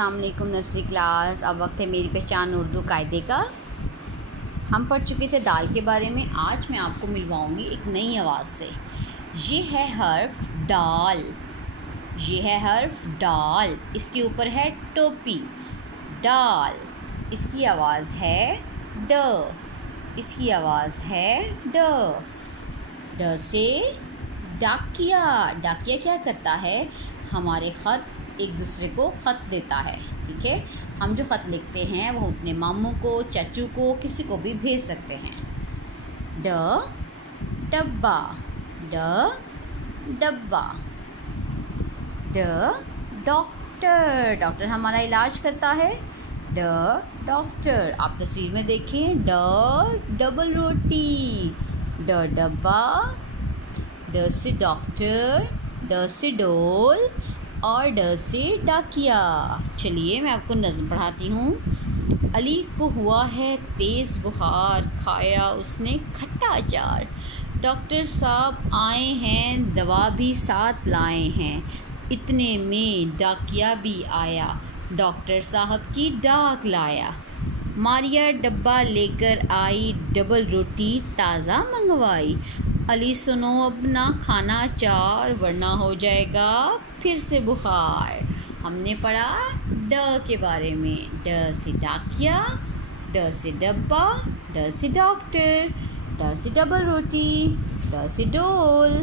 अस्सलाम वालेकुम nursery class. अब वक्त है मेरी पहचान उर्दू कायदे का। हम पढ़ चुके थे दाल के बारे में। आज मैं आपको मिलवाऊंगी एक नई आवाज़ से। ये है हर्फ डाल, ये है हर्फ डाल। इसके ऊपर है टोपी डाल। इसकी आवाज़ है ड, इसकी आवाज़ है ड। ड से डाकिया। डाकिया क्या करता है? हमारे ख़त एक दूसरे को ख़त देता है। ठीक है, हम जो ख़त लिखते हैं वो अपने मामू को, चाचू को, किसी को भी भेज सकते हैं। ड डब्बा, ड डब्बा। ड डॉक्टर, डॉक्टर हमारा इलाज करता है। ड डॉक्टर। आप तस्वीर में देखें, ड डबल रोटी, ड डब्बा, ड से डॉक्टर, ड से डोल और ड से डाकिया। चलिए मैं आपको नज़्म पढ़ाती हूँ। अली को हुआ है तेज़ बुखार, खाया उसने खट्टा अचार। डॉक्टर साहब आए हैं, दवा भी साथ लाए हैं। इतने में डाकिया भी आया, डॉक्टर साहब की डाक लाया। मारिया डब्बा लेकर आई, डबल रोटी ताज़ा मंगवाई। अली सुनो अपना खाना अचार, वरना हो जाएगा फिर से बुखार। हमने पढ़ा ड के बारे में। ड से डाकिया, ड से डब्बा, ड से डॉक्टर, ड से डबल रोटी, ड से डोल।